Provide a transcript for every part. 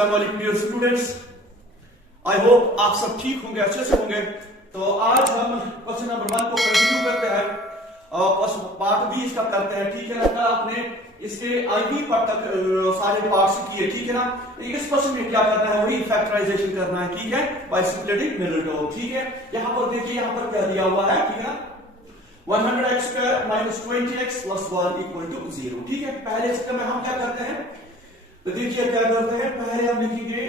अस्सलाम वालेकुम dear students. I hope आप सब ठीक होंगे, अच्छे से होंगे। तो आज हम क्वेश्चन नंबर 1 को कंटिन्यू करते हैं और पार्ट बी इसका करते हैं, ठीक है ना। कल आपने इसके आईवी पार्ट तक सारे पार्ट्स किए, ठीक है ना। इस क्वेश्चन में क्या करना है, वही फैक्टराइजेशन करना है, ठीक है, बाय सिंप्लिफिकेटिंग मिडिल टर्म, ठीक है। यहाँ पर देखिए, यहाँ पर क्या दिया हुआ है, ठीक है, 100x² - 20x + 1 = 0, ठीक है। पहले स्टेप में हम क्या करते हैं, तो देखिए क्या करते हैं, पहले हम लिखेंगे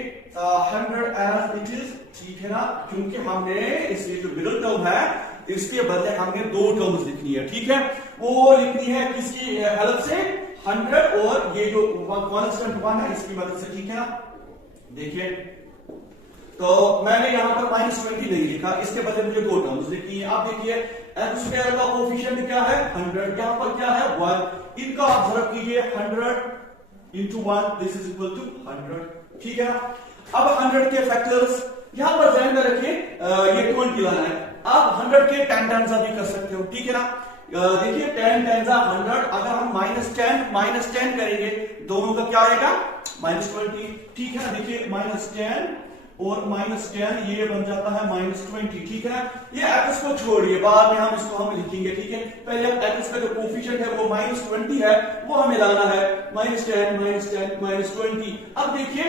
100 एज इट इज, ठीक है ना, क्योंकि हमने इसमें जो मिडिल टर्म है इसके बदले हमने दो टर्म्स लिखनी है, ठीक है। वो लिखनी है किसकी हेल्प से, 100 और ये जो कांस्टेंट 1 है इसकी मदद से, ठीक है ना। देखिए तो मैंने यहां पर -20 नहीं लिखा, इसके बदले मुझे दो टर्म्स लिखनी है। आप देखिए x² का कोफिशिएंट क्या है 100, यहां पर क्या है 1, इनका आप ज़रा कीजिए 100 into 1, this is equal to 100, ठीक है ना। अब 100 के फैक्टर्स यहां पर ध्यान में रखिए, ये 20 लाना है। आप 100 के 10 टाइम्स भी कर सकते हो, ठीक है ना। देखिए 10 टाइम्स 100, अगर हम -10 करेंगे दोनों का क्या आएगा -20, ठीक है ना। देखिए -10 और -10 ये बन जाता है -20, ठीक है। ये x को छोड़िए, बाद में हम इसको लिखेंगे, ठीक है। पहले हम x का जो कोफिशिएंट है वो -20 है, वो हमें लाना है -10 -20। अब देखिए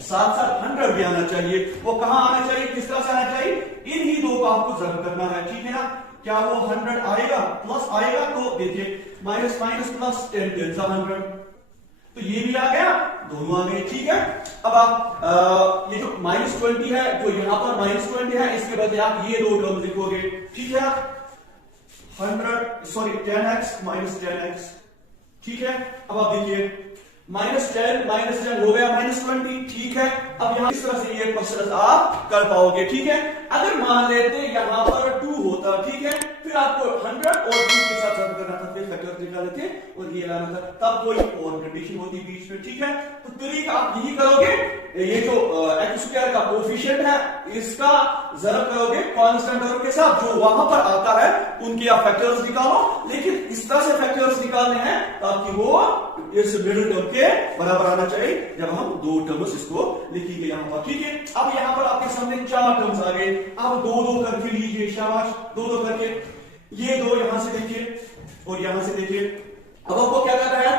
साथ साथ 100 भी आना चाहिए। वो कहां आना चाहिए, किस तरह से आना चाहिए, इन्हीं दो को आपको ज़ब्त करना है, ठीक है ना। क्या वो 100 आएगा प्लस आएगा, तो देखिए माइनस प्लस 10 10 100, तो ये भी आ गया, दोनों आ गए, ठीक है। अब आप ये जो -20 है, जो यहां पर -20 है, इसके बदले आप ये दो टर्म लिखोगे, ठीक है। 10x - 10x, ठीक है। अब आप देखिए -10 हो गया -20, ठीक है। अब यहां इस तरह से ये क्वेश्चन आप कर पाओगे, ठीक है। अगर मान लेते यहां पर 2 होता, ठीक है, फिर आपको 100 और 2 के साथ रद्द करना था, फिर फैक्टर निकाले थे और ये लाना था, तब कोई और कंडीशन होती बीच में, ठीक है। तो तरीका आप यही करोगे, ये जो x² का कोफिशिएंट है इसका ज़रब करोगे कांस्टेंट टर्म के साथ, जो वहां पर आता है उनके आप फैक्टर्स निकालो। लेकिन इस तरह से फैक्टर्स निकालने हैं ताकि वो इस मिडिल टर्म के बराबर आना चाहिए जब हम दो टर्म्स इसको लिखेंगे यहां पर, ठीक है। अब यहां पर आपके सामने 4 टर्म्स आ गए, आप दो करके लीजिए, शाबाश, दो करके, ये दो यहां से देखिए और यहां से देखिए। अब आपको क्या करना है,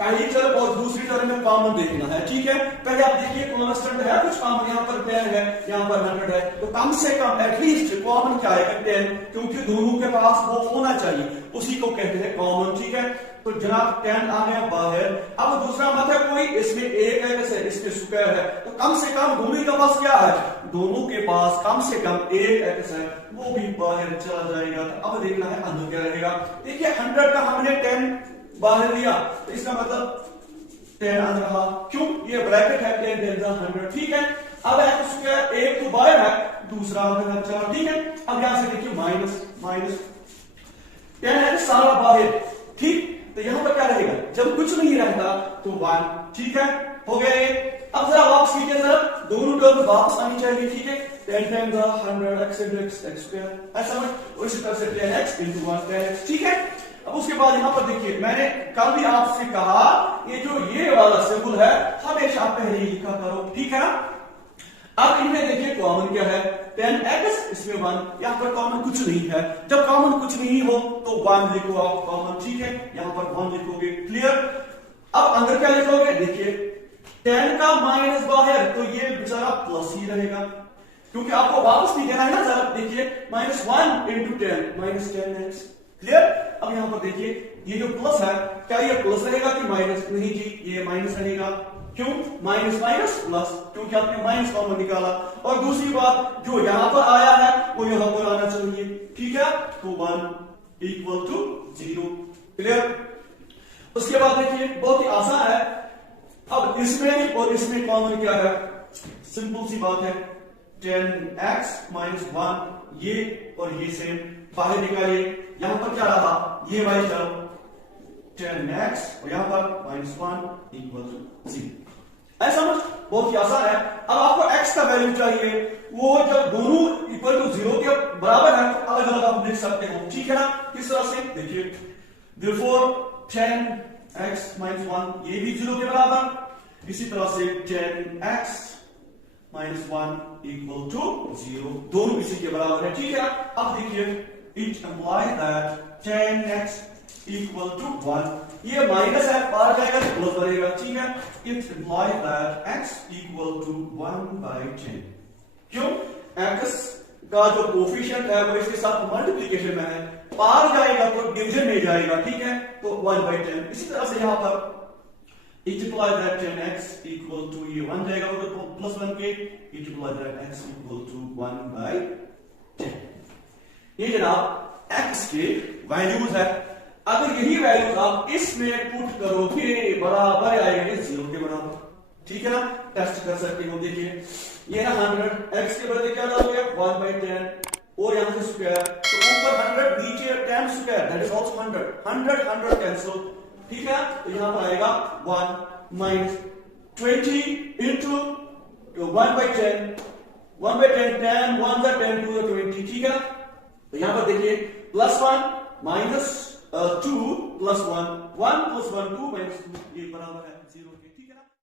पहली टर्म और दूसरी टर्म में कॉमन देखना है, ठीक है। पहले आप देखिए कांस्टेंट है कुछ कॉमन, यहां पर 10 है, यहां पर 100 है, तो कम से कम एटलीस्ट कॉमन क्या है 10, क्योंकि दोनों के पास वो होना चाहिए, उसी को कहते हैं कॉमन, ठीक है। तो जनाब 10 आ गया बाहर। अब दूसरा मत है कोई, इसमें एक x है, इसमें स्क्वायर है, तो कम से कम दोनों के पास क्या है, दोनों के पास कम से कम एक x है, वो भी बाहर चला जाएगा। तो अब देखना है अंदर क्या रहेगा। देखिए 100 का हमने 10 बाहर लिया, तो इसका मतलब 10 अंदर रहा, क्यों, ये ब्रैकेट है 10 10 100, ठीक है। अब x² एक तो बाहर है, दूसरा अंदर चला, ठीक है। अब यहां से देखिए माइनस 10 है सारा बाहर, ठीक। तो यहां पर क्या रहेगा, जब कुछ नहीं रहता तो 1, ठीक है, हो गया ये। अब जरा वापस कीजिए, जरा दोनों टर्म वापस आनी चाहिए, ठीक है। 10 टाइम्स 100 x² ऐसा, और इसी तरह से 10x × 1 10x, ठीक है। अब उसके बाद यहां पर देखिए, मैंने कल भी आपसे कहा ये जो ये वाला सिंबल है हमेशा पहले ही लिखा करो, ठीक है ना। अब इनमें देखिए कॉमन क्या है 10x, इसमें 1, यहां पर कॉमन कुछ नहीं है। जब कॉमन कुछ नहीं हो तो 1 लिखो आप कॉमन, ठीक है, यहां पर 1 लिखोगे, क्लियर। अब अंदर क्या लिखोगे, देखिए 10 का माइनस बाहर, तो ये बेचारा प्लस ही रहेगा, क्योंकि आपको वापस नहीं देना है ना। जरा देखिए -1 × 10 -10x, क्लियर। अब यहां पर देखिए ये जो प्लस है, क्या ये प्लस रहेगा कि माइनस, नहीं जी, ये माइनस रहेगा, क्यों, माइनस प्लस, क्योंकि आपने माइनस कॉमन निकाला। और दूसरी बात, जो यहां पर आया है वो यहां पर आना चाहिए, ठीक है, तो 1 = 0, क्लियर। उसके बाद देखिए बहुत ही आसान है, अब इसमें और इसमें कॉमन क्या है, सिंपल सी बात है, 10x - 1, ये और ये सेम बाहर निकालिए। यहां पर क्या रहा, ये वाली टर्म 10x और यहां पर -1 = 0, ऐसा समझ, बहुत ही आसान है। अब आपको x का वैल्यू चाहिए, वो जब दोनों =0 के बराबर है तो अलग अलग आप लिख सकते हो, ठीक है ना। किस तरह से, देखिए therefore 10x - 1 ये भी 0 के बराबर, इसी तरह से 10x माइनस 1 इक्वल टू 0, दोनों इसी के बराबर है, ठीक है। अब देखिए it implies that 10x equal to 1, ये माइनस है, बाहर जाएगा तो प्लस बनेगा, ठीक है। It implies that x equal to 1/10, क्यों? x का जो कोफिशिएंट है वो इसके साथ मल्टीप्लिकेशन में है, पार जाएगा तो डिवीजन में जाएगा, ठीक है, तो 1/10। इसी तरह से यहां पर it implies that 10x equal to, ये 1 जाएगा तो प्लस 1 के, it implies that x equal to 1/10। ये जनाब x के वैल्यूज है, अगर यही वैल्यूज आप इसमें पुट करोगे बराबर आएगा 0 के बराबर, ठीक है ना। टेस्ट कर सकते हो, देखिए ये ना 100 x के बदले क्या डालोगे 1/10 और यहां से स्क्वायर, तो ऊपर 100 नीचे 10 square, that is also 100 cancel, ठीक है। तो यहां पर आएगा 1 माइनस 20 इंटू 1/10, 1/10 10 1 जा 10 2 20, ठीक है। तो यहां पर देखिए plus 1 minus 2 plus 1 1 plus 1 2 minus 2, ये बराबर है 0 के।